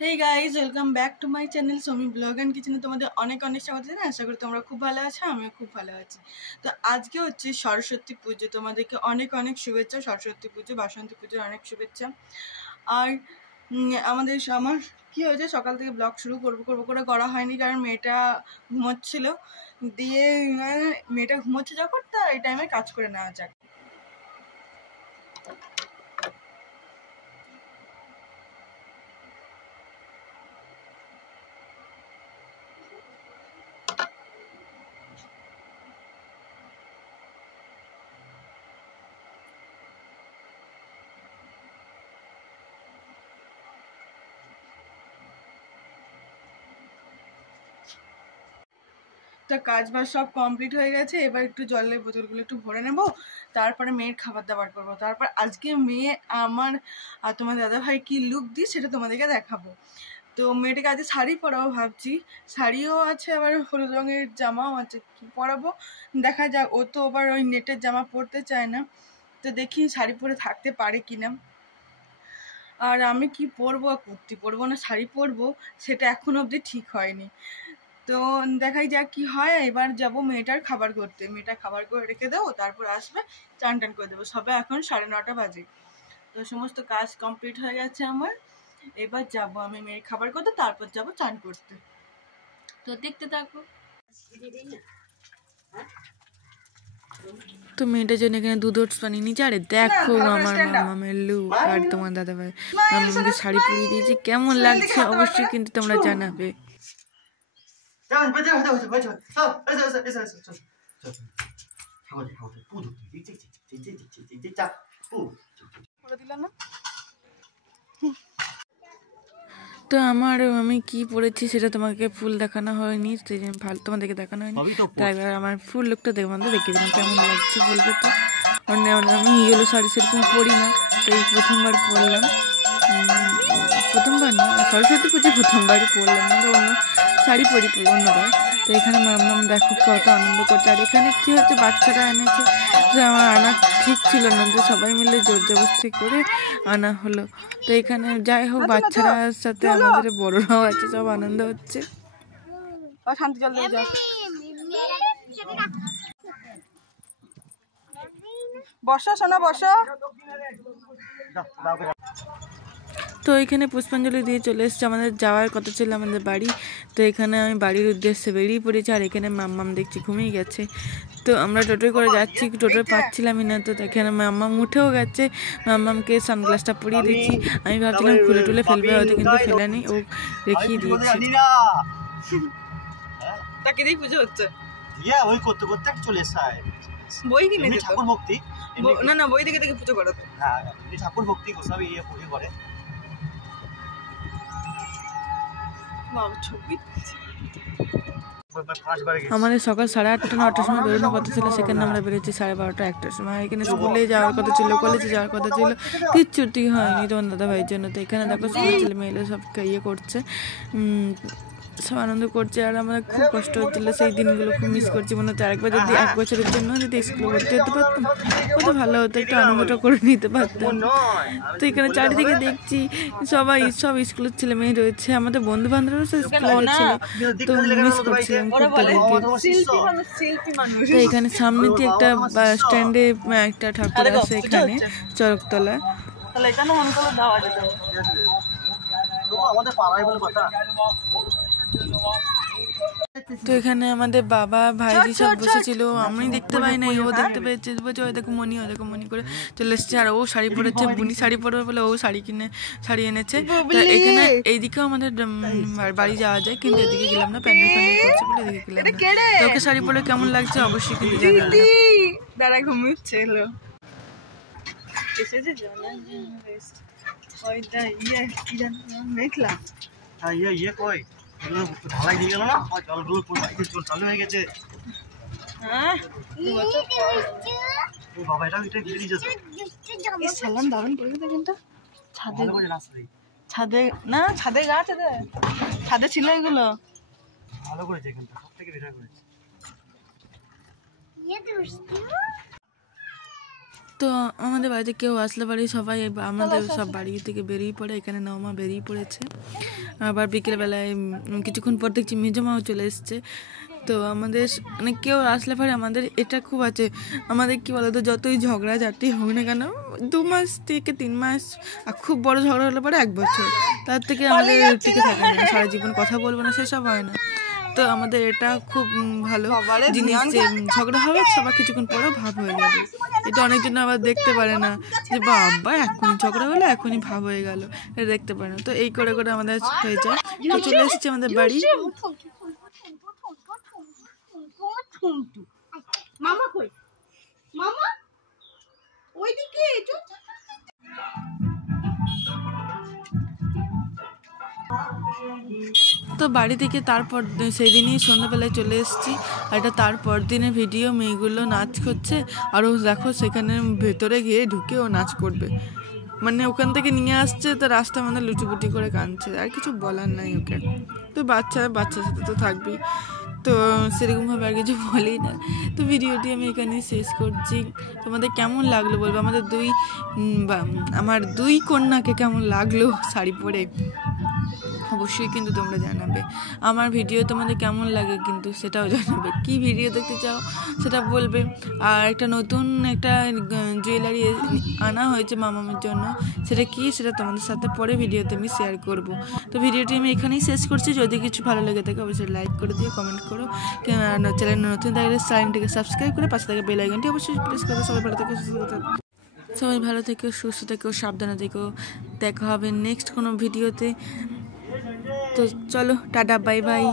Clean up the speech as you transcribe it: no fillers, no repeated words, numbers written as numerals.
Hey guys, welcome back to my channel Somy blog and কিচেনে তোমাদের অনেক অনেক স্বাগত জানাই। আশা করি তোমরা খুব ভালো আছো, আমিও খুব ভালো আছি। তো আজকে হচ্ছে সরস্বতী পুজো, তোমাদেরকে অনেক অনেক শুভেচ্ছা। সরস্বতী পুজো, বাসন্তী পুজোর অনেক শুভেচ্ছা। আর আমার কী হয়েছে, সকাল থেকে ব্লগ শুরু করবো করে করা হয়নি, কারণ মেয়েটা ঘুমোচ্ছিল। দিয়ে মেয়েটা ঘুমোচ্ছে যখন, তা এই টাইমে কাজ করে নেওয়া যাক। তো কাজ বাজ সব কমপ্লিট হয়ে গেছে, এবার একটু জলের বোতলগুলো একটু ভরে নেব, তারপরে মেয়ের খাবার দাবার করবো। তারপর আজকে মেয়ে আমার আর তোমার দাদাভাই কি লুক দিই সেটা তোমাদেরকে দেখাবো। তো মেয়েটাকে আজকে শাড়ি পরাবো ভাবছি, শাড়িও আছে আবার হলুদ রঙের জামাও আছে, কি পরাবো দেখা যাক। ও তো আবার ওই নেটের জামা পরতে চায় না, তো দেখি শাড়ি পরে থাকতে পারে কিনা। আর আমি কি পরবো, কুর্তি পরবো না শাড়ি পরবো সেটা এখনো অবধি ঠিক হয়নি। তো দেখাই যাক কি হয়। এবার যাব মেয়েটার খাবার করতে, মেয়েটা খাবার করে রেখে দেবো, তারপর আসবে, চান টান করে দেবো। সবে এখন 9:30 বাজে। তো সমস্ত কাজ কমপ্লিট হয়ে গেছে আমার। এবার যাব আমি মেয়ের খাবার করতে, তারপর যাব চান করতে। তো দেখতে থাকো। তো মেয়েটার জন্য এখানে দুধ ওটস বানিয়ে নিয়েছে। আরে দেখো আমার মামামের লুক আর তোমার দাদাভাই মামাকে শাড়ি পরিয়ে দিয়েছে, কেমন লাগছে অবশ্যই কিন্তু তোমরা জানাবে। তো আমি কি পরেছি সেটা তোমাকে ফুল দেখানো হয়নি, সেই জন্য ভালো তোমাদেরকে দেখানো হয়নি। তাই এবার আমার ফুল লুকটা দেখিয়ে দিলাম কেমন লাগছে বলবে তো। আমি ইয়েলো শাড়ি সেরকম পরি না, তো এই প্রথমবার পরলাম। প্রথমবার না, সরস্বতী পুজো প্রথমবারই পরলাম, না তো অন্য শাড়ি পরি অন্যবার। তো এখানে মাম্মাম দেখো কত আনন্দ করছে। আর এখানে কি হচ্ছে, বাচ্চারা এনেছে, যে আমার আনা ঠিক ছিল না, তো সবাই মিলে জোর জবরদস্তি করে আনা হলো। তো এখানে যাই হোক, বাচ্চারার সাথে আমাদের বড়রাও আছে, সব আনন্দ হচ্ছে। শান্তি জল দিয়ে যাও, বসো সোনা বসো। তো এখানে পুষ্পাঞ্জলি দিয়ে চলে এসেছে, আমাদের যাওয়ার কথা ছিল আমাদের বাড়ি। তো এখানে আমি বাড়ির উদ্দেশ্যে বেরিয়ে পড়েছি, আর এখানে মাম্মাম দেখছি ঘুমিয়ে গেছে। তো আমরা টোটোয় করে যাচ্ছি, টোটোয় পাচ্ছিলামই না। তো এখানে মাম্মাম উঠেও গেছে, মাম্মামকে সানগ্লাসটা পরিয়ে দিচ্ছি। আমি ভাবছিলাম খুলে টুলে ফেলবে হয়তো, কিন্তু ফেলেনি, ও রেখিয়ে দিয়েছি। তাকে দিয়ে পুজো হচ্ছে, ওই করতে করতে চলে এসে বই কিনে ঠাকুর ভক্তি, না বই দেখে দেখে পুজো করাতে। হ্যাঁ ঠাকুর ভক্তি গোসাবি পুজো করে। আমাদের সকাল 8:30 9টার সময় বেরোনোর কথা ছিল, সেখানে আমরা বেরোচ্ছি 12:30 1টার সময়। এখানে স্কুলে যাওয়ার কথা ছিল, কলেজে যাওয়ার কথা ছিল, কিচ্ছুটি হয়নি তোমার দাদা ভাইয়ের জন্য। তো এখানে দেখো স্কুলের ছেলে মেয়েরা সব ইয়ে করছে, সব আনন্দ করছে। আর আমাদের খুব কষ্ট হচ্ছিল, সেই দিনগুলো খুব মিস করছি। মনে হচ্ছে আরেকবার যদি 1 বছরের জন্য যদি স্কুলে ভর্তি হতে পারতাম কত ভালো হতো, একটু আনন্দটা করে নিতে পারতাম। তো এখানে চারিদিকে দেখছি সব স্কুলের ছেলে মেয়ে রয়েছে, আমাদের বন্ধু বান্ধবরা সব স্কুলে গেছিল, তো মিস করছিলাম খুব তাদেরকে। তো এখানে সামনে দিয়ে একটা বাস স্ট্যান্ডে একটা ঠাকুর আছে, এখানে চরকতলা। তো এখানে আমাদের বাবা ভাইজি সব বসেছিল, আমি দেখতে পাই নাই, ও দেখতে পেয়েছে, বলছে ওই দেখো মনি করে চলে এসছে। আর ও শাড়ি পরেছে, বুনি শাড়ি পরবে বলে ও শাড়ি এনেছে। এখানে এইদিকেও আমাদের বাড়ি যাওয়া যায়, কিন্তু এদিকে গেলাম না, প্যান্ডেল করছে বলে এদিকে গেলাম না। তোকে শাড়ি পরে কেমন লাগছে অবশ্যই কিন্তু জানাবে। দাঁড়া ঘুমিয়েছে এলো মেঘলা কই ঢালাই দিয়ে গেল না, জলগুলো চালু হয়ে গেছে। হ্যাঁ বাবা এটা দিয়ে দিয়েছে, সালাম দারুণ করে দিতে, কিন্তু ছাদে না, ছাদে গাছ আছে, ছাদে ছিল এগুলো, ভালো করেছে, এখানটা সব থেকে বেটার করেছে। তো আমাদের বাড়িতে কেউ আসলে বাড়ি সবাই আমাদের সব বাড়ি থেকে বেরিয়ে পড়ে। এখানে নৌমা বেরিয়ে পড়েছে। আবার বিকেলবেলায় কিছুক্ষণ পর দেখছি মেজমাও চলে এসছে। তো আমাদের মানে কেউ আসলে পরে আমাদের এটা খুব আছে, আমাদের কি বলতো যতই ঝগড়া ঝাঁটি হোক না কেন 2 মাস থেকে 3 মাস, আর খুব বড় ঝগড়া হলে পরে 1 বছর, তার থেকে আমাদের টিকে থাকে না, সারা জীবন কথা বলবো না সেসব হয় না। তো আমাদের এটা খুব ভালো জিনিস যে ঝগড়া হবে সবার কিছুক্ষণ পরেও ভাব হয়ে যাবে। এটা অনেকজন আবার দেখতে পারে না যে বাবা এখনই ঝগড়া হলো এখনই ভাব হয়ে গেল, এটা দেখতে পারে না। তো এই করে করে আমাদের হয়ে যায়। তো চলে এসেছি আমাদের বাড়ি। মামা কই? মামা ওইদিকে তো বাড়ি থেকে তারপর সেই দিনই সন্ধ্যাবেলায় চলে এসেছি। আর এটা তারপর দিনের ভিডিও। মেয়েগুলো নাচ করছে, আর ও দেখো সেখানে ভেতরে গিয়ে ঢুকে ও নাচ করবে, মানে ওখান থেকে নিয়ে আসছে তো রাস্তা মানে লুচুপুটি করে কাঁদছে, আর কিছু বলার নাই ওকে। তো বাচ্চার সাথে তো থাকবেই, তো সেরকমভাবে আর কিছু বলি না। তো ভিডিওটি আমি এখানে শেষ করছি। তোমাদের কেমন লাগলো বলবো, আমার 2 কন্যাকে কেমন লাগলো শাড়ি পরে অবশ্যই কিন্তু তোমরা জানাবে। আমার ভিডিও তোমাদের কেমন লাগে কিন্তু সেটাও জানাবে, কি ভিডিও দেখতে চাও সেটা বলবে। আর একটা নতুন একটা জুয়েলারি আনা হয়েছে মামামের জন্য, সেটা কি সেটা তোমাদের সাথে পরে ভিডিওতে আমি শেয়ার করব। তো ভিডিওটি আমি এখানেই শেষ করছি। যদি কিছু ভালো লেগে থাকে অবশ্যই লাইক করে দিও, কমেন্ট করো, চ্যানেল নতুন থাকলে চ্যানেলটিকে সাবস্ক্রাইব করে পাশে থাকা বেল আইকনটি অবশ্যই প্রেস করে। সবাই ভালো থেকো, সুস্থ থেকো, সাবধানে থেকো। দেখা হবে নেক্সট কোনো ভিডিওতে। তো চলো টাটা, বাই বাই।